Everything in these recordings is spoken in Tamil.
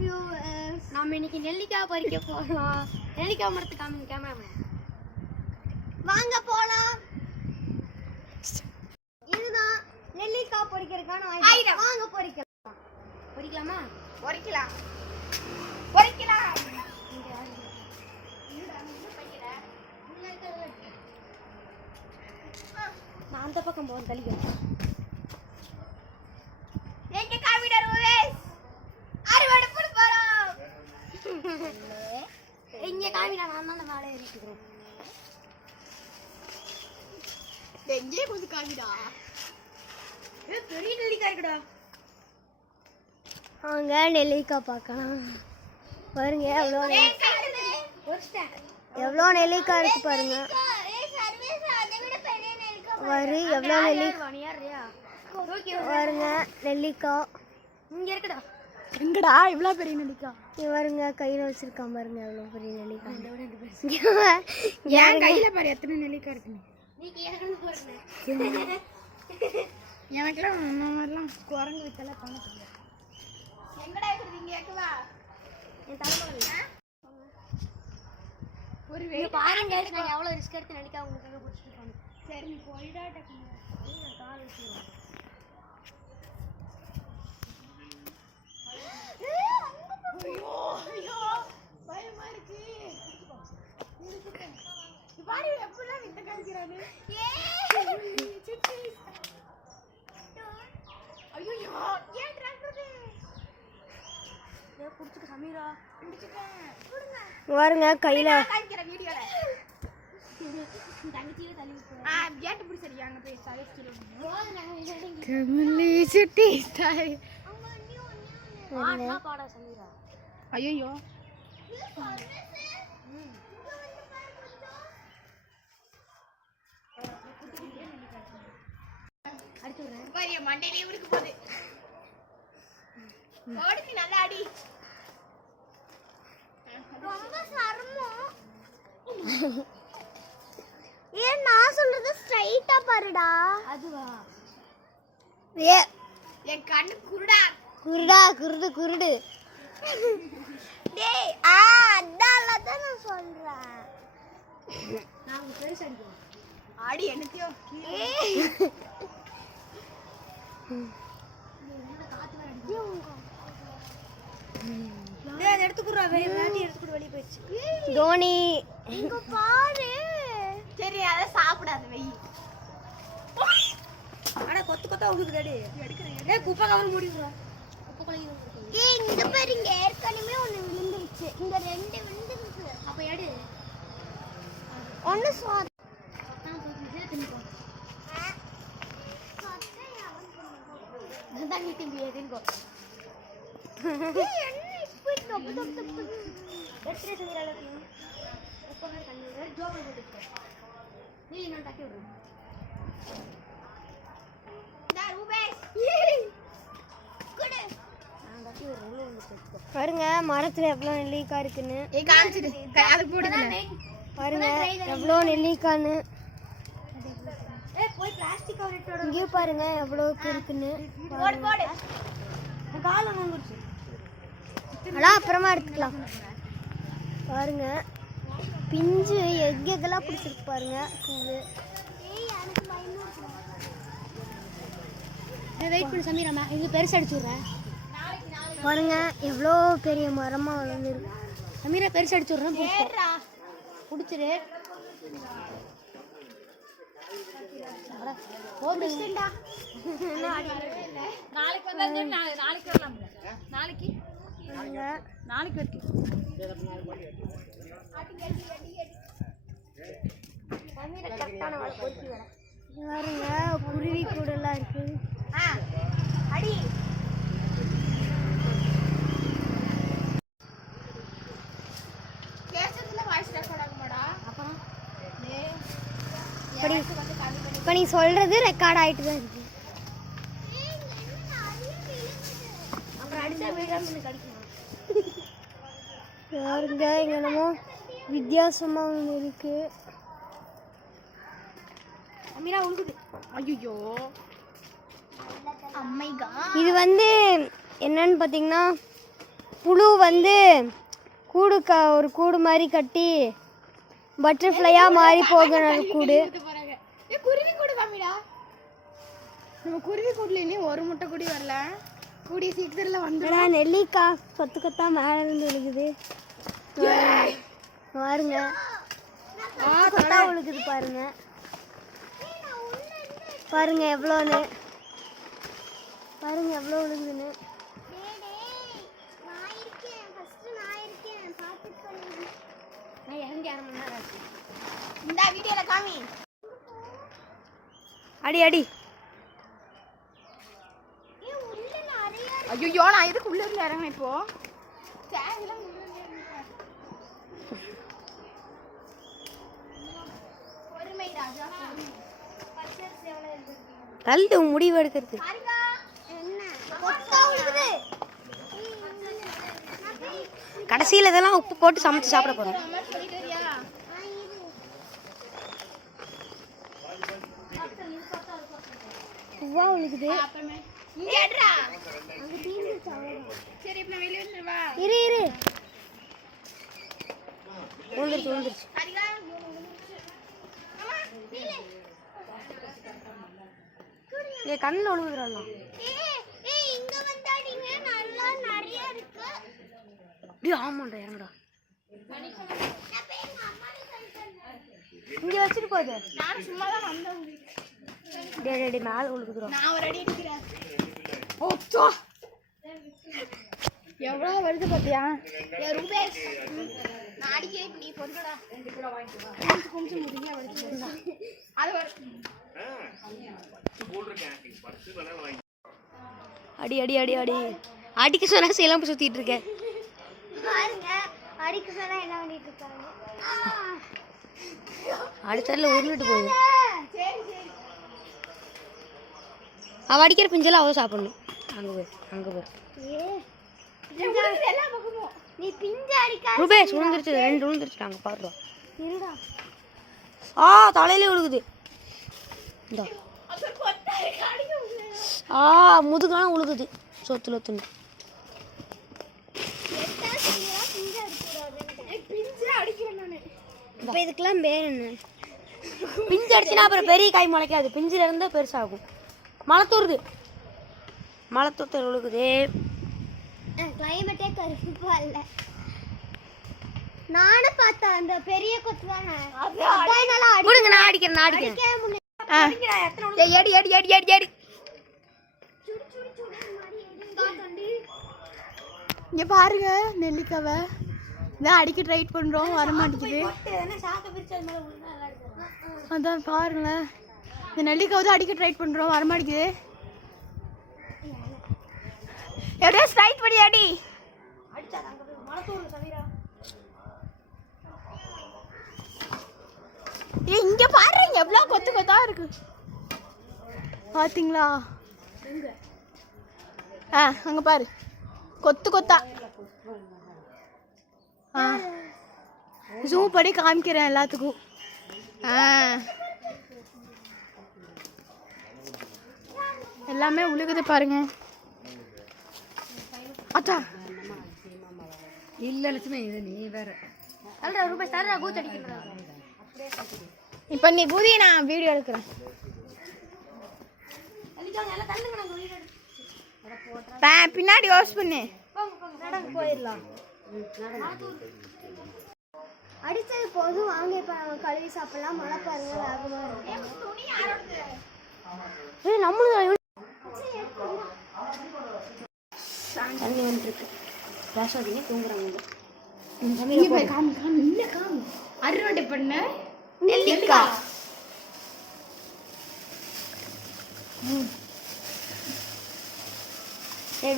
வியூவர்ஸ், நாம இன்னைக்கு நெல்லிக்காய் பறிக்க போறோம். நெல்லிக்காய் மரத்துக்கு காமிங்க கேமராமேன். வாங்க போலாம். இதுதான் நெல்லிக்காய் பறிக்கிறதுக்கான ஆயுதம். வாங்க பறிக்கலாம். பறிக்கலாமா? பறிக்கலாம். பறிக்கலாம். நான் அந்த பக்கம் போறேன் தள்ளிக்கிறேன். எங்க காமிடர் வியூவர்ஸ், அறுவடை பண்ண போறோம். இங்க காமிடா, நான் தான் மேலே ஏறிக்கிறேன். எங்கே கொஞ்சம் காமிடா. பெரிய நெல்லிக்காய் இருக்குடா. வாங்க நெல்லிக்காய் பார்க்கலாம். பாருங்க எவ்வளோ நெல்லிக்காய் இருக்கு பாருங்க. வரு எவ்வளோ நெல்லிக்காய் பாருங்க. நெல்லிக்காய் இங்க இருக்குடா. எங்கடா இவ்வளோ பெரிய நெல்லிக்காய்? இங்க பாருங்க, கையில் வச்சிருக்கான் பாருங்க எவ்வளோ பெரிய நெல்லிக்காய். என் கையில் பாரு எத்தனை நெல்லிக்காய் இருக்குன்னு. எனக்குலாம் இந்த மாதிரிலாம் குரங்கு வித்தெல்லாம் பண்ண தெரியாது. எங்கடா இருக்குறீங்க? கேட்கவா என் தலைமுறை ஒரு வெயிட் பாருங்க. நான் எவ்வளோ ரிஸ்க் எடுத்து நெல்லிக்காய் உங்களுக்காக பிடிச்சிட்டு போனேன். சரி நீ போயிடா டக்குனு கால் வச்சுருவோம். ஐயோ ஐயோ பயமா இருக்கு. பாரு எப்படிலாம் வித்த காமிக்கிறானு. ஐயோ ஏன் டிராக்டர் புடிச்சுக்க சமீரா. பாருங்க கையில காமிக்கிற வீடியோல தங்கச்சியே தள்ளி கேட்டு பிடி. சரியா அங்க போய் சதஸ்கில கமலி சுட்டி ஸ்டாய் ஆனா பாடா சமீரா. ஐயோ அடிச்சுறேன் பாரு மண்டையிலே உருக்கு போகுது. ஓடி நல்லா அடி. ரொம்ப சரமம். ஏன் நான் சொல்றது ஸ்ட்ரைட்டா பாருடா. அதுவா என் கண்ணு குருடா குருடா குருடு குருடு. டேய் அதால தான் நான் சொல்றேன். நான் பெருசு அடிக்கிறேன். ஆடி என்னத்தையோ தோனி இங்க பாரு. சரி அத சாப்பிடாத வெய். அட கொத்து கொத்தா உடுதுடே எடுக்கறேன். டேய் குப்பை கவர் மூடிடுறா. குப்பை கொலைய ஊத்துறீங்க. டேய் இங்க பாருங்க ஏற்கனவே ஒன்னு விழுந்துருச்சு. இங்க ரெண்டு விழுந்துருச்சு. அப்ப எடு. ஒன்னு நான் போய் தின்னுக்கோ. நான் நீ தின்னியே தின்னுக்கோ. டேய் என்ன இப்ப டப் டப் டப் எட்ரே சீரலக்கு. உப்பவே தண்ணீர ஜோபல் போட்டுக்கோ. நீ நான் தட்டி விடு. டா ரூபேஷ் குடு. நான் தட்டி விடுறேன். உள்ள வந்து போட்டுக்கோ. பாருங்க மரத்துல எவ்வளவு நெல்லிக்காய் இருக்குன்னு. ஏய் காமிச்சிடு. அது போடுங்க. பாருங்க எவ்வளவு நெல்லிக்காய்னு. ஏய் போய் பிளாஸ்டிக் கவர் எடுத்து இங்க பாருங்க எவ்வளவு இருக்குன்னு. போடு போடு. கால வந்துருச்சு. அட அப்புறமா எடுத்துக்கலாம். பாருங்க பிஞ்சு எக்கெல்லாம் பிடிச்சிருக்கு பாருங்க. இது வெயிட் பண்ணு சமீரா. இது பெருசு அடிச்சுடுறேன். பாருங்க எவ்வளோ பெரிய மரமா வளர்ந்துருக்கு. சமீரா பெருசு அடிச்சுடுறேன். பிடிச்சிரு. நாளைக்கு வந்தாங்க. நாளைக்கு வரலாம். நாளைக்கு நாளைக்கு வரைக்கும் பாருங்க குருவி கூட எல்லாம் இருக்கு. அடி இப்ப நீ சொல்றது ரெக்கார்ட் ஆயிட்டு தான் இருக்கு. பாருங்க இங்க என்னமோ வித்தியாசமா ஒன்று இருக்கு. இது வந்து என்னன்னு பார்த்தீங்கன்னா புழு வந்து ஒரு கூடு மாதிரி கட்டி பட்டர்ஃப்ளையாக மாறி போகணும் கூடு. குருவி கூடு காமிடா. நம்ம குருவி கூட்டில் இன்னும் ஒரு முட்டை கூடி வரல. கூடிய சீக்கிரத்தில் வந்துடா. நெல்லிக்காய் கொத்து கொத்தா மேலே இருந்து விழுகுது பாருங்க. கொத்தா விழுகுது பாருங்க. பாருங்க எவ்வளோன்னு. பாருங்க எவ்வளோ விழுகுதுன்னு. இந்த வீடியோல காமி. அடி அடி. ஐயோ நான் எதுக்கு உள்ள இருந்து இறங்க இப்போ? பொறுமை ராஜா. தள்ளு முடிவு எடுக்கிறது. கடைசியில் இதெல்லாம் உப்பு போட்டு சமைச்சு சாப்பிட போறோம். பூவா உழுகுது. இரு இரு விழுந்துருச்சு விழுந்துருச்சு. கண்ணில் ஒழுகுதுலாம். ஆமாண்டா இறங்கடா. இங்க வச்சுட்டு போகுது. நான் சும்மா தான் வந்தேன். டேடி மேலே ஒழுகுதுறோம். நான் ஒரு அடி அடிக்கிறேன். ஓச்சோ எவ்வளோ வருது பார்த்தியா? ரூபேஷ் நான் அடிக்கிறேன். இப்போ நீ பொறுக்கடா. கொஞ்சம் முடிஞ்சா வருது. அது அடி அடி அடி அடி. அடிக்க சொன்னா சேலம் சுத்திட்டு இருக்கேன். அடிக்க சொன்னா என்ன பண்ணிட்டு இருக்காங்க? அடுத்தல உருண்டுட்டு போகுது. அவ அடிக்கிற பிஞ்செல்லாம் அவ சாப்பிடணும். அங்க போய் அங்க போய். நீ பிஞ்ச அடிக்க. ரூபேஷ் விழுந்துருச்சு. 2 விழுந்துருச்சுட்டாங்க பாருடா. இருடா. தலையிலே விழுகுது. இந்த முதுகான உழுகுது. சொத்துல துணி. இப்போ இதுக்கெல்லாம் பேர் என்ன? பிஞ்சு அடிச்சுன்னா அப்புறம் பெரிய காய் முளைக்காது. பிஞ்சில இருந்தால் பெருசாகும். மலத்தூருது. மலத்தூர் விழுகுது. கிளைமேட்டே கருப்பா இல்லை. நானும் பார்த்தேன் அந்த பெரிய கொத்து தானே. கொடுங்க நான் அடிக்கிறேன். நான் அடிக்கிறேன். Eddy eddy eddy eddy eddy. இங்க பாருங்க நெல்லிக்காவை இதான் அடிக்க ட்ரை பண்றோம். வர மாட்டேங்குது. அதான் பாருங்களேன். இந்த நெல்லிக்காவை தான் அடிக்க ட்ரை பண்றோம். வர மாட்டேங்குது. எப்படியா ஸ்ட்ரைட் பண்ணி அடி. இங்க பாருங்க எவ்வளவு கொத்து கொத்தா இருக்கு பாத்தீங்களா? அங்க பாரு கொத்து கொத்தா. ஜூம் பண்ணி காமிக்கிறேன் எல்லாத்துக்கும். எல்லாமே உழுகுது பாருங்க. அச்சா இல்ல லட்சுமி இது நீ வேற. அல்ரா ரூபாய் சாரா கூத்து அடிக்கிறா. இப்போ நீ பூதி நான் வீடியோ எடுக்கிறேன். பின்னாடி யோஸ் பண்ணு. போயிடலாம். அடிச்சது போதும். வாங்க இப்போ நம்ம கழுவி சாப்பிடலாம். மழை பாருங்க வேகமா இருக்கு. நம்மளும் தண்ணி வந்துருக்கு. பேசாதீங்க தூங்குறாங்க. அறுவடை பண்ண நெல்லிக்காய்.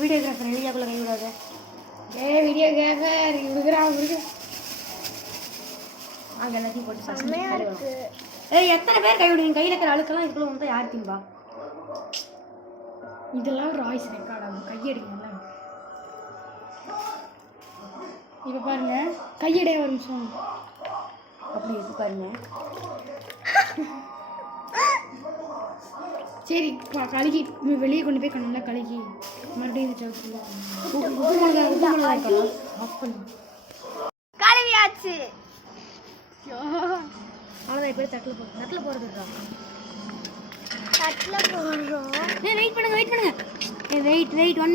வீடியோகிராஃபர் நெல்லிக்காய்க்குள்ள கை விடாத. வீடியோகிராஃபர் விடுகிறான். அங்கே எல்லாத்தையும் போட்டு எத்தனை பேர் கை விடுவீங்க? கையில் இருக்கிற அழுக்கெல்லாம் இதுக்குள்ள வந்து யார் திம்பா? இதெல்லாம் ராய்ஸ் ரெக்கார்டாகும். கையடிங்க. இப்போ பாருங்க கையடைய ஒரு நிமிஷம். அப்படி இது பாருங்க. சரி கழுகி வெளியே கொண்டு போய் நல்லா கழுகி கழுவியாச்சு. அவ்வளோதான், இப்போ தட்டில் போடுறதுக்கா? தட்டில் போடுறோம். வெயிட் பண்ணுங்க. Wait 1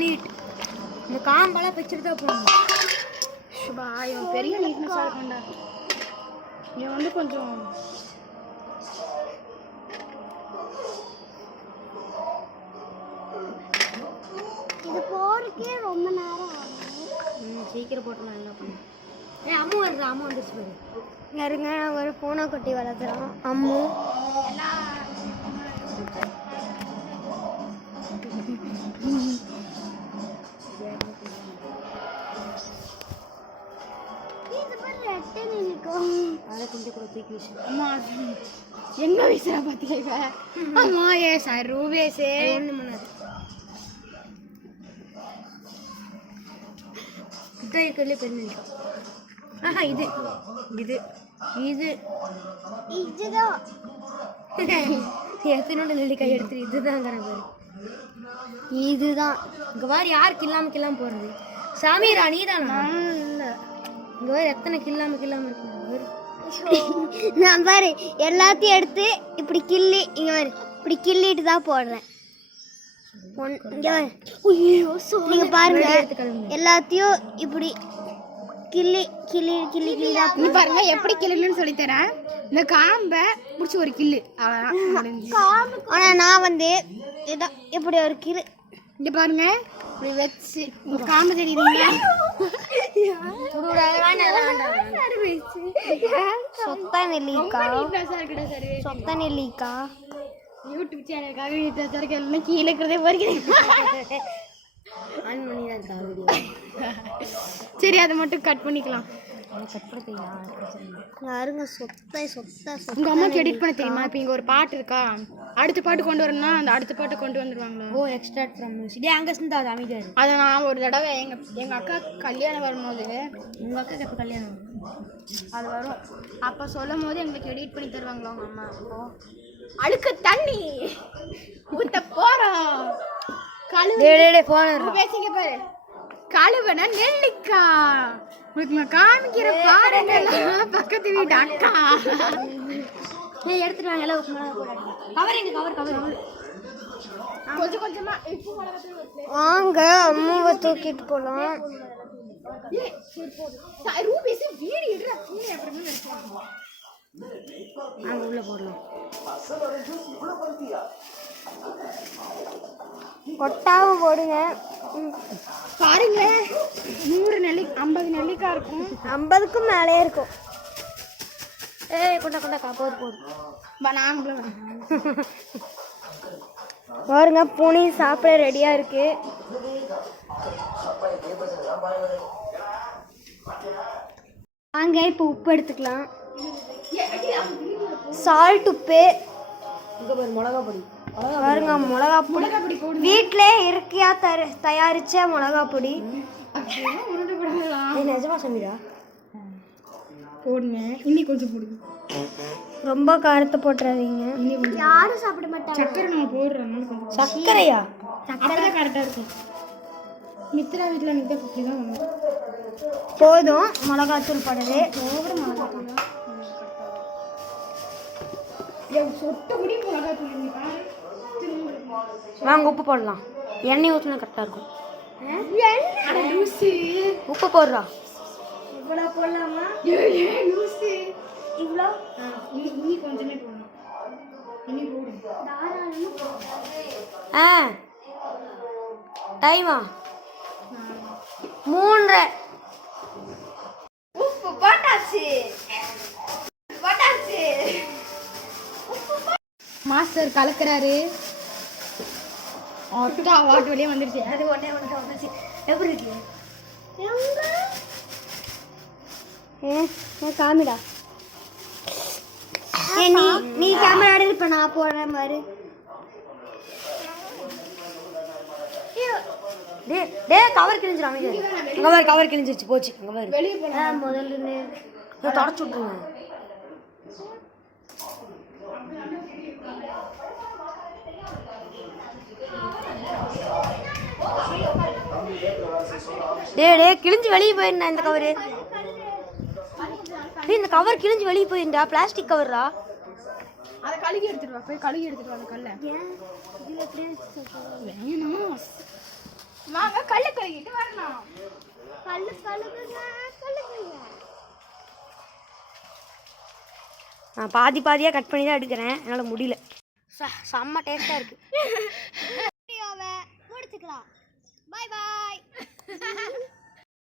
minute. இந்த காம்பெல்லாம் பிச்சுட்டு தான் போகணும். சுபா, இவன் பெரிய நீட்னஸாக இருக்கான்டா. இவன் வந்து கொஞ்சம் இது போறதுக்கே ரொம்ப நேரம் ஆகும். சீக்கிரம் போட்டலாம். என்ன பண்ண? அம்மு வந்துருச்சு பாரு. யாருங்க ஒரு பூனை குட்டி வளர்க்குறோம். அம்மு அதை கொஞ்சம் கூட தூக்கி வீசு. அம்மா எங்க வீசுறா பாத்தீங்க? அம்மா ஏ சார் ரூபேஷே ஒன்று பண்ணாது. இதான் இருக்கிறதுலே பெரிய நெல்லிக்காய். ஆஹா, இதுதான் எத்தனோட நெல்லிக்காய் எடுத்துரு. இதுதாங்கிற பாரு. இதுதான் இங்கே பாரு. யார் கில்லாம போகிறது? சாமி ராணி தானா? இல்லை, இங்கே பாரு எத்தனை கில்லாம இருக்கு. நான் பாரு எல்லாத்தையும் எடுத்து இப்படி கிள்ளி, இங்கே பாரு இப்படி கிள்ளிட்டு தான் போடுறேன். நீங்க பாருங்க, எல்லாத்தையும் இப்படி கிள்ளி நீ பாருங்க எப்படி கிள்ளுன்னு சொல்லி தரேன். இந்த காம்பை பிடிச்சி ஒரு கிள்ளு, அவ்வளோதான். ஆனா நான் வந்து இதான் இப்படி ஒரு கிளு. இங்க பாருங்க, இப்படி வச்சு காம்பு தெரியுதுங்க. சொத்த நெல்லிக்காய் யூடியூப் சேனலுக்காக வீட்டு எல்லாம் கீழே இருக்கிறதே வரைக்கும். சரி, அதை மட்டும் கட் பண்ணிக்கலாம். யாருங்க உங்க அம்மாக்கு எடிட் பண்ண தெரியுமா? இப்போ இங்கே ஒரு பாட்டு இருக்கா, அடுத்த பாட்டு கொண்டு வரணும்னா அந்த அடுத்த பாட்டு கொண்டு வந்துடுவாங்களா? ஓ, எக்ஸ்ட்ராக்ட் ஃப்ரம் மியூசிக். அங்கே இருந்து அது அமைதியாக. அதை நான் ஒரு தடவை எங்கள் அக்கா கல்யாணம் வரும்போது, உங்கள் அக்காக்கு எப்போ கல்யாணம் அது வரும், அப்போ சொல்லும் போது எங்களுக்கு எடிட் பண்ணி தருவாங்களா உங்கள் அம்மா? அழுக்கு தண்ணி ஊத்த போறோம். பேசிங்க பாரு. கழுவன நெல்லிக்காய் உங்களுக்கு நான் காமிக்கிற பாருங்க. பக்கத்து வீட்டு அக்கா எடுத்துட்டு வாங்க. எல்லாம் கவர் கொஞ்சம் கொஞ்சமா வாங்க, அம்மாவை தூக்கிட்டு போலாம். நாங்கள் உள்ள போடலாம். கொட்டாவும் போடுங்க. பாருங்க, 50 நெல்லிக்காய் இருக்கும். 50க்கும் மேலே இருக்கும். கொண்டா போதும். பாருங்க, பூனி சாப்பிட ரெடியா இருக்கு. வாங்க, இப்போ உப்பு எடுத்துக்கலாம். சால்ட், உப்பு, மிளகா பொடி. பாருங்க, மிளகா பொடி வீட்டிலே இருக்கியா தயாரிச்ச மிளகா பொடி. நிஜமா சமீரா போடுங்க. இன்னி கொஞ்சம் போடுங்க. ரொம்ப காரத்தை போட்டுறாதீங்க. யாரும் சாப்பிட மாட்டாங்க. சக்கரை நம்ம போடுறோம். சர்க்கரையா? சக்கரை கரெக்டாக இருக்கும். மித்ரா வீட்டில் நிற்க குட்டி தான் போதும். மிளகாத்தூள் போடுறது. வாங்க, உப்பு போடலாம். எண்ணெய் ஊற்றினா கரெக்டாக இருக்கும். உப்பு போடுறா. இவ்வளோ போடலாமா? இவ்வளோ இன்னி கொஞ்சமே போடணும். இன்னி போடு. டைமா 3:30. உப்பு போட்டாச்சு. மாஸ்டர் கலக்குறாரு. அக்கா வாட்டு வழியே வந்துருச்சு. அது வந்துச்சு. எப்படி இருக்கு? காமிடா. நீ கேமரா ஆடு. இப்ப நான் போடுறேன் பாரு. கவர் கிழிஞ்சிடும். அங்க பாரு, கவர் கிழிஞ்சிருச்சு. போச்சு. அங்க பாரு. வெளியே போனா முதல்ல தொடச்சு விட்டுருங்க. டேய் கிழிஞ்சு வெளியே போயிருந்தா இந்த கவரு. இந்த கவர் கிழிஞ்சு வெளியே போயிருந்தா, பிளாஸ்டிக் கவர்ரா. அதை கழுகி எடுத்துட்டு வா, போய் கழுகி எடுத்துட்டு வா அந்த கல்லை. வேணும் வாங்க கல்லை கழுகிட்டு வரணும். நான் பாதியாக கட் பண்ணி தான் எடுக்கிறேன், என்னால் முடியல. செம்ம டேஸ்ட்டாக இருக்கு. வீடியோவை முடிச்சுக்கலாம். பாய் பாய்.